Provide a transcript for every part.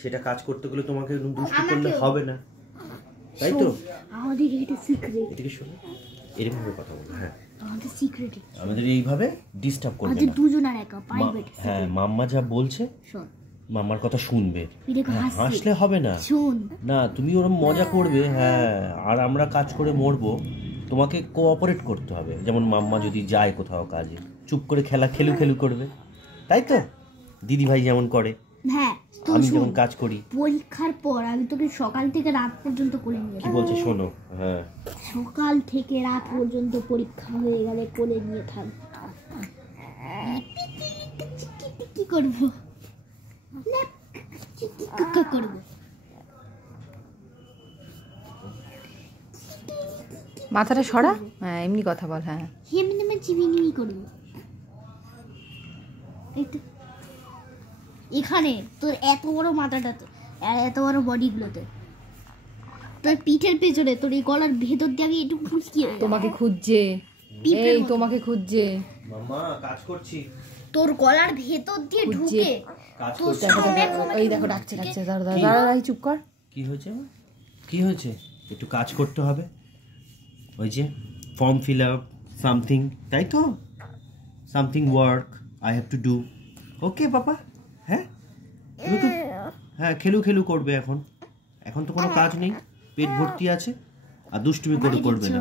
সেটা কাজ করতে গেলে তোমাকে দুষ্টু করলে হবে না, তাই তো? আমাদের এটা সিক্রেট। এদিকে শোনো, এরকম ভাবে কথা বলো। হ্যাঁ, আমাদের সিক্রেট, আমাদের এইভাবে ডিস্টার্ব করবে না। আমাদের দুজনের একা প্রাইভেট। হ্যাঁ, মাম্মা যা বলছে শোন, মাম্মার কথা শুনবে, হাসলে হবে না। শুন না, তুমি ওরকম মজা করবে, হ্যাঁ, আর আমরা কাজ করে মরবো, তোমাকে কোঅপারেট করতে হবে। যেমন মাম্মা যদি যায় কোথাও কাজে, চুপ করে খেলু করবে, তাই তো? দিদি ভাই যেমন করে, হ্যাঁ, আমি যেমন কাজ করি। পরীক্ষার পর আমি তোকে সকাল থেকে রাত পর্যন্ত করে নিয়ে কি বলছে শোনো। হ্যাঁ, সকাল থেকে রাত পর্যন্ত পরীক্ষা হয়ে গেলে কোলে নিয়ে থাকবো। কি করবো করবো মাথাটা সরা। হ্যাঁ, এমনি কথা বল। হ্যাঁ, এমনি চিবিনি করবো। এখানে তোর এত বড় মাথাটা, তো এত বড় বডিগুলোতে, তোর পিঠের পেছনে, তোর এই গলার ভেতর দিয়ে আমি একটু ফুসকি তোমাকে খুঁজছে, এই তোমাকে খুঁজছে। মাম্মা কাজ করছি। তোর গলার ভেতর দিয়ে ঢুকে কাজ তোর করছি। এই দেখো ডাকছে। দাঁড়া, চুপ কর। কি হয়েছে? একটু কাজ করতে হবে, ওই যে ফর্ম ফিল আপ সামথিং, তাই তো? Something work I have to do. Okay বাবা। হ্যাঁ, তুমি তো হ্যাঁ খেলু করবে এখন তো কোনো কাজ নেই, পেট ভর্তি আছে, আর দুষ্টুমি করবে না।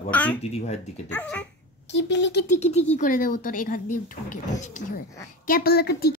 আবার দিদি ভাইয়ের দিকে দেখছে। কি পিলিকে টিকি করে দেবো তোর এখান দিয়ে ঢুকে, কি হয় ক্যাপেলাকে